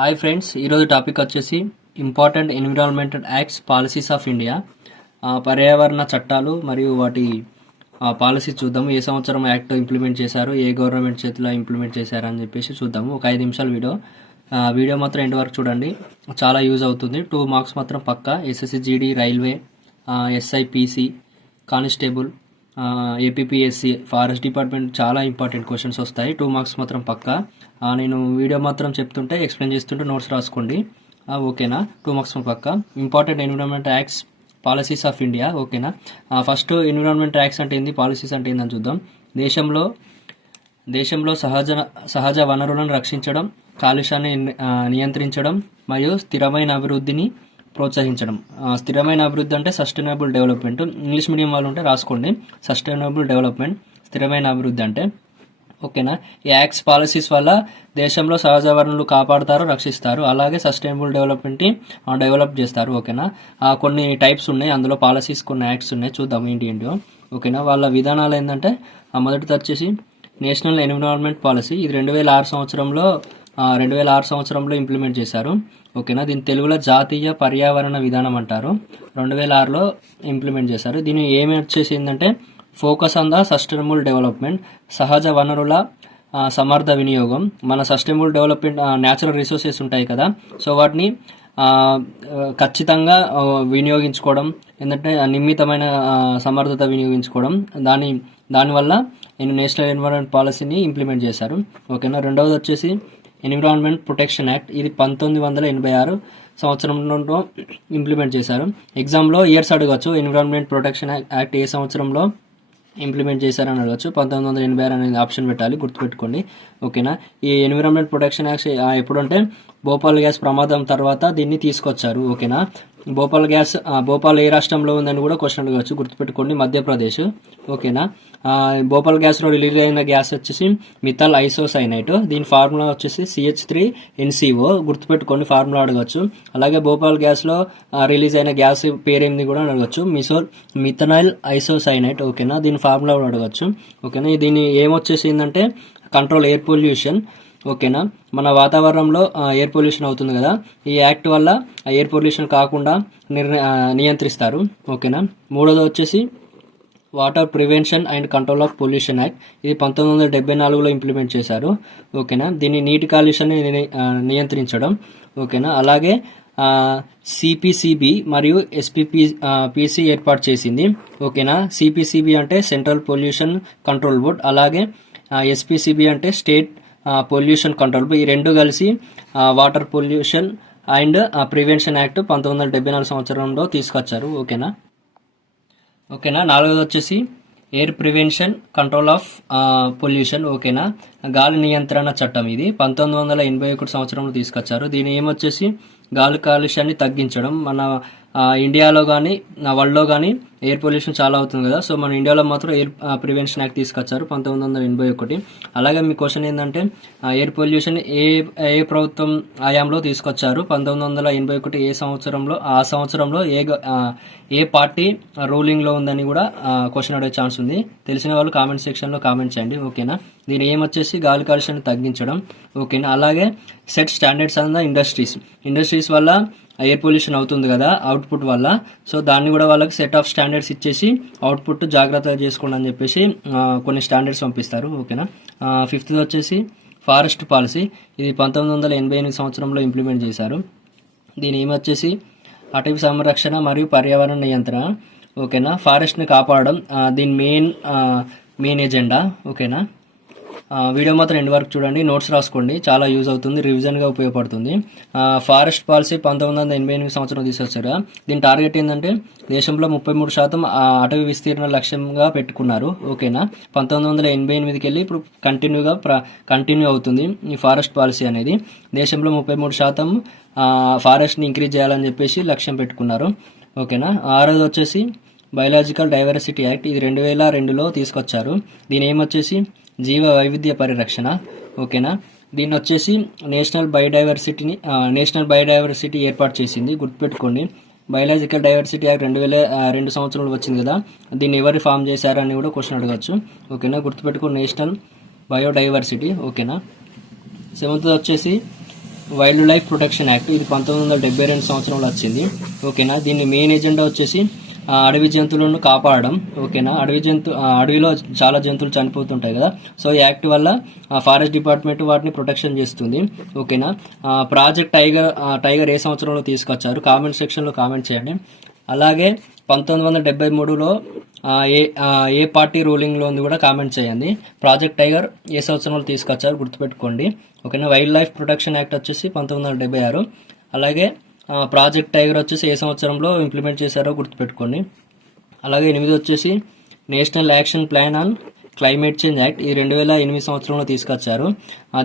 Hi friends, ఈరోజు topic వచ్చేసి important environmental acts policies of India. పర్యావరణ చట్టాలు మరియు వాటి పాలసీ చూద్దాము. ఏ సంవత్సరం యాక్ట్ ఇంప్లిమెంట్ చేశారు, ఏ గవర్నమెంట్ చేతిలో ఇంప్లిమెంట్ చేశారు అని చెప్పేసి చూద్దాము. ఒక 5 నిమిషాల వీడియో మాత్రం ఎండ్ వరకు చూడండి, చాలా యూజ్ అవుతుంది. 2 మార్క్స్ మాత్రం పక్కా. SSC GD, railway, SI PC, constable, APPSC, forest department చాలా ఇంపార్టెంట్ క్వశ్చన్స్ వస్తాయి. 2 మార్క్స్ మాత్రం పక్కా. నేను వీడియో మాత్రం చెప్తుంటే ఎక్స్ప్లెయిన్ చేస్తుంటే నోట్స్ రాసుకోండి, ఓకేనా. 2 మార్క్స్ పక్కా. Important environment acts policies of India, ఓకేనా. ఫస్ట్ ఎన్విరాన్మెంట్ యాక్ట్స్ అంటే ఏంది, పాలసీస్ అంటే ఏందని చూద్దాం. దేశంలో సహజ వనరులను రక్షించడం, కాలుష్యాన్ని నియంత్రించడం మరియు స్థిరమైన అభివృద్ధిని ప్రోత్సహించడం. స్థిరమైన అభివృద్ధి అంటే సస్టైనబుల్ డెవలప్మెంట్. ఇంగ్లీష్ మీడియం వాళ్ళు ఉంటే రాసుకోండి, సస్టైనబుల్ డెవలప్మెంట్, స్థిరమైన అభివృద్ధి అంటే, ఓకేనా. ఈ యాక్ట్స్ పాలసీస్ వల్ల దేశంలో సహజ వనరులు కాపాడుతారు, రక్షిస్తారు, అలాగే సస్టైనబుల్ డెవలప్మెంట్ని డెవలప్ చేస్తారు, ఓకేనా. కొన్ని టైప్స్ ఉన్నాయి, అందులో పాలసీస్ కొన్ని యాక్ట్స్ ఉన్నాయి, చూద్దాం ఏంటో, ఓకేనా. వాళ్ళ విధానాలు ఏంటంటే, మొదటిది వచ్చేసి నేషనల్ ఎన్విరాన్మెంట్ పాలసీ. ఇది 2006 సంవత్సరంలో ఇంప్లిమెంట్ చేశారు, ఓకేనా. దీని తెలుగులో జాతీయ పర్యావరణ విధానం అంటారు. 2006లో ఇంప్లిమెంట్ చేశారు. దీని ఏమి వచ్చేసి ఏంటంటే, focus on the sustainable development, సహజ వనరుల సమర్థ వినియోగం. మన సస్టైనబుల్ డెవలప్మెంట్, న్యాచురల్ రిసోర్సెస్ ఉంటాయి కదా, సో వాటిని ఖచ్చితంగా వినియోగించుకోవడం, ఏంటంటే నిమిత్తమైన సమర్థత వినియోగించుకోవడం. దానివల్ల నేషనల్ ఎన్విరాన్మెంట్ పాలసీని ఇంప్లిమెంట్ చేశారు, ఓకేనా. రెండవది వచ్చేసి ఎన్విరాన్మెంట్ ప్రొటెక్షన్ యాక్ట్. ఇది 1986 సంవత్సరంలో ఇంప్లిమెంట్ చేశారు. ఎగ్జామ్లో ఇయర్స్ అడగచ్చు, ఎన్విరాన్మెంట్ ప్రొటెక్షన్ యాక్ట్ ఏ సంవత్సరంలో ఇంప్లిమెంట్ చేశారని అడగచ్చు. 1986 అనేది ఆప్షన్ పెట్టాలి, గుర్తుపెట్టుకోండి, ఓకేనా. ఈ ఎన్విరాన్మెంట్ ప్రొటెక్షన్ యాక్ట్ ఎప్పుడంటే భోపాల్ గ్యాస్ ప్రమాదం తర్వాత దీన్ని తీసుకొచ్చారు, ఓకేనా. భోపాల్ ఏ రాష్ట్రంలో ఉందని కూడా క్వశ్చన్ అడగచ్చు, గుర్తుపెట్టుకోండి, మధ్యప్రదేశ్, ఓకేనా. భోపాల్ గ్యాస్లో రిలీజ్ అయిన గ్యాస్ వచ్చేసి మిథాల్ ఐసోసైనైట్. దీని ఫార్ములా వచ్చేసి CH3NCO, గుర్తుపెట్టుకోండి, ఫార్ములా అడగచ్చు. అలాగే భోపాల్ గ్యాస్లో రిలీజ్ అయిన గ్యాస్ పేరేంది కూడా అడగచ్చు, మిథనైల్ ఐసోసైనైట్, ఓకేనా. దీని ఫార్ములా కూడా అడగచ్చు, ఓకేనా. దీని ఏమొచ్చేసి ఏంటంటే కంట్రోల్ ఎయిర్ పొల్యూషన్, ఓకేనా. మన వాతావరణంలో ఎయిర్ పొల్యూషన్ అవుతుంది కదా, ఈ యాక్ట్ వల్ల ఎయిర్ పొల్యూషన్ కాకుండా నియంత్రిస్తారు, ఓకేనా. మూడోది వచ్చేసి water prevention and control of pollution act. ఇది 1974లో ఇంప్లిమెంట్ చేశారు, ఓకేనా. దీన్ని నీటి కాలుష్యాన్ని నియంత్రించడం, ఓకేనా. అలాగే CPCB మరియు SPPC ఏర్పాటు చేసింది, ఓకేనా. CPCB అంటే సెంట్రల్ పొల్యూషన్ కంట్రోల్ బోర్డ్, అలాగే SPCB అంటే స్టేట్ పొల్యూషన్ కంట్రోల్ బోర్డ్. ఈ రెండు కలిసి water pollution and prevention act 1974 సంవత్సరంలో తీసుకొచ్చారు, ఓకేనా. నాలుగోది వచ్చేసి air prevention control of pollution, ఓకేనా. గాలి నియంత్రణ చట్టం. ఇది 1981 సంవత్సరంలో తీసుకొచ్చారు. దీని ఏమొచ్చేసి గాలి కాలుష్యాన్ని తగ్గించడం. మన ఇండియాలో కానీ వరల్డ్లో కానీ ఎయిర్ పొల్యూషన్ చాలా అవుతుంది కదా, సో మన ఇండియాలో మాత్రం ఎయిర్ ప్రివెన్షన్ యాక్ట్ తీసుకొచ్చారు 1981. అలాగే మీ క్వశ్చన్ ఏంటంటే, ఎయిర్ పొల్యూషన్ ఏ ప్రభుత్వం హయాంలో తీసుకొచ్చారు, 1981 ఏ సంవత్సరంలో, ఆ సంవత్సరంలో ఏ పార్టీ రూలింగ్లో ఉందని కూడా క్వశ్చన్ అడిగే ఛాన్స్ ఉంది. తెలిసిన వాళ్ళు కామెంట్ సెక్షన్లో కామెంట్ చేయండి, ఓకేనా. దీని ఏమొచ్చేసి గాలి కాలుష్యాన్ని తగ్గించడం, ఓకేనా. అలాగే set standards on the industries వల్ల ఎయిర్ పొల్యూషన్ అవుతుంది కదా అవుట్పుట్ వల్ల, సో దాన్ని కూడా వాళ్ళకి సెట్ ఆఫ్ స్టాండర్డ్స్ ఇచ్చేసి అవుట్పుట్ జాగ్రత్తగా చేసుకోండి అని చెప్పేసి కొన్ని స్టాండర్డ్స్ పంపిస్తారు, ఓకేనా. ఫిఫ్త్ వచ్చేసి ఫారెస్ట్ పాలసీ. ఇది 1988 సంవత్సరంలో ఇంప్లిమెంట్ చేశారు. దీని ఏమొచ్చేసి అటవీ సంరక్షణ మరియు పర్యావరణ నియంత్రణ, ఓకేనా. ఫారెస్ట్ని కాపాడడం దీని మెయిన్ ఎజెండా, ఓకేనా. వీడియో మాత్రం ఎండ్ వరకు చూడండి, నోట్స్ రాసుకోండి, చాలా యూజ్ అవుతుంది, రివిజన్గా ఉపయోగపడుతుంది. ఫారెస్ట్ పాలసీ 1988 సంవత్సరం తీసుకొచ్చారు. దీని టార్గెట్ ఏంటంటే దేశంలో 33% అటవీ విస్తీర్ణ లక్ష్యంగా పెట్టుకున్నారు, ఓకేనా. 1988కి వెళ్ళి ఇప్పుడు కంటిన్యూ అవుతుంది ఈ ఫారెస్ట్ పాలసీ అనేది. దేశంలో 33% ఫారెస్ట్ని ఇంక్రీజ్ చేయాలని చెప్పేసి లక్ష్యం పెట్టుకున్నారు, ఓకేనా. ఆరోది వచ్చేసి బయోలాజికల్ డైవర్సిటీ యాక్ట్. ఇది 2002లో తీసుకొచ్చారు. దీని ఏమొచ్చేసి జీవ వైవిధ్య పరిరక్షణ, ఓకేనా. దీన్ని వచ్చేసి నేషనల్ బయోడైవర్సిటీ ఏర్పాటు చేసింది, గుర్తుపెట్టుకోండి. బయోలాజికల్ డైవర్సిటీ యాక్ట్ 2002 సంవత్సరంలో వచ్చింది కదా, దీన్ని ఎవరు ఫామ్ చేశారని కూడా క్వశ్చన్ అడగచ్చు, ఓకేనా. గుర్తుపెట్టుకోండి, నేషనల్ బయోడైవర్సిటీ, ఓకేనా. సెవెంత్ వచ్చేసి వైల్డ్ లైఫ్ ప్రొటెక్షన్ యాక్ట్, ఇది 1972 సంవత్సరంలో వచ్చింది. ఓకేనా. దీని మెయిన్ ఎజెండా వచ్చేసి అడవి జంతువులను కాపాడడం. ఓకేనా. అడవిలో చాలా జంతువులు చనిపోతుంటాయి కదా, సో ఈ యాక్ట్ వల్ల ఫారెస్ట్ డిపార్ట్మెంట్ వాటిని ప్రొటెక్షన్ చేస్తుంది. ఓకేనా. ప్రాజెక్ట్ టైగర్ ఏ సంవత్సరంలో తీసుకొచ్చారు, కామెంట్ సెక్షన్లో కామెంట్ చేయండి. అలాగే 1973లో ఏ పార్టీ రూలింగ్లో ఉంది కూడా కామెంట్ చేయండి. ప్రాజెక్ట్ టైగర్ ఏ సంవత్సరంలో తీసుకొచ్చారు గుర్తుపెట్టుకోండి. ఓకేనా. వైల్డ్ లైఫ్ ప్రొటెక్షన్ యాక్ట్ వచ్చేసి 1976. అలాగే ప్రాజెక్ట్ టైగర్ వచ్చేసి ఏ సంవత్సరంలో ఇంప్లిమెంట్ చేశారో గుర్తుపెట్టుకోండి. అలాగే 8 వచ్చేసి national action plan on climate change act, ఈ 2008 సంవత్సరంలో తీసుకొచ్చారు.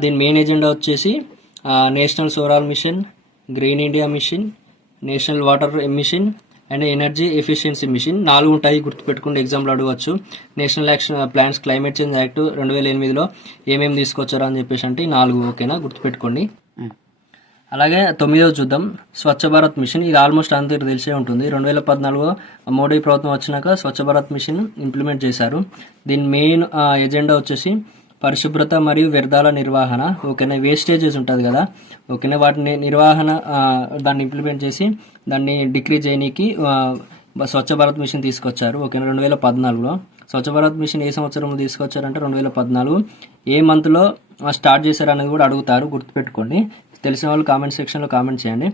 దీని మెయిన్ ఎజెండా వచ్చేసి national solar mission, green India mission, national water mission and energy efficiency mission. 4 ఉంటాయి గుర్తుపెట్టుకుంటే ఎగ్జామ్లో అడగవచ్చు. National action plans climate change act 2008లో ఏమేమి తీసుకొచ్చారో అని చెప్పేసి అంటే 4. ఓకేనా, గుర్తుపెట్టుకోండి. అలాగే 9వ చూద్దాం, స్వచ్ఛ భారత్ మిషన్. ఇది ఆల్మోస్ట్ అందరికీ తెలిసే ఉంటుంది. 2014 మోడీ ప్రభుత్వం వచ్చినాక స్వచ్ఛ భారత్ మిషన్ ఇంప్లిమెంట్ చేశారు. దీని మెయిన్ ఎజెండా వచ్చేసి పరిశుభ్రత మరియు వ్యర్థాల నిర్వహణ. ఓకేనా. వేస్టేజెస్ ఉంటుంది కదా, ఓకేనా, వాటిని నిర్వహణ దాన్ని ఇంప్లిమెంట్ చేసి దాన్ని డిక్రీజ్ చేయడానికి స్వచ్ఛ భారత్ మిషన్ తీసుకొచ్చారు. ఓకేనా. 2014లో స్వచ్ఛ భారత్ మిషన్ ఏ సంవత్సరంలో తీసుకొచ్చారంటే 2014. ఏ మంత్లో స్టార్ట్ చేశారు అనేది కూడా అడుగుతారు, గుర్తుపెట్టుకోండి. తెలిసిన వాళ్ళు కామెంట్ సెక్షన్లో కామెంట్ చేయండి.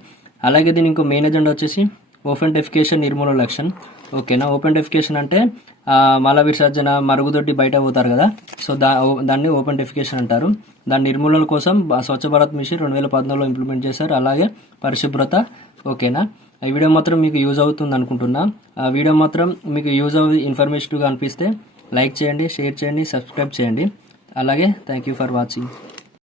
అలాగే దీని ఇంకో మెయిన్ ఎజెండా వచ్చేసి ఓపెన్ డెఫికేషన్ నిర్మూలన లక్ష్యం. ఓకేనా. ఓపెన్ డెఫికేషన్ అంటే మల విసర్జన, మరుగుదొడ్డి బయట పోతారు కదా, సో దాన్ని ఓపెన్ డెఫికేషన్ అంటారు. దాని నిర్మూలన కోసం స్వచ్ఛ భారత్ మిషన్ 2014లో ఇంప్లిమెంట్ చేశారు. అలాగే పరిశుభ్రత. ఓకేనా. ఈ వీడియో మాత్రం మీకు యూజ్ అవుతుంది అనుకుంటున్నా. ఆ వీడియో మాత్రం మీకు యూజ్ ఇన్ఫర్మేటివ్గా అనిపిస్తే లైక్ చేయండి, షేర్ చేయండి, సబ్స్క్రైబ్ చేయండి. అలాగే థ్యాంక్ యూ ఫర్ వాచింగ్.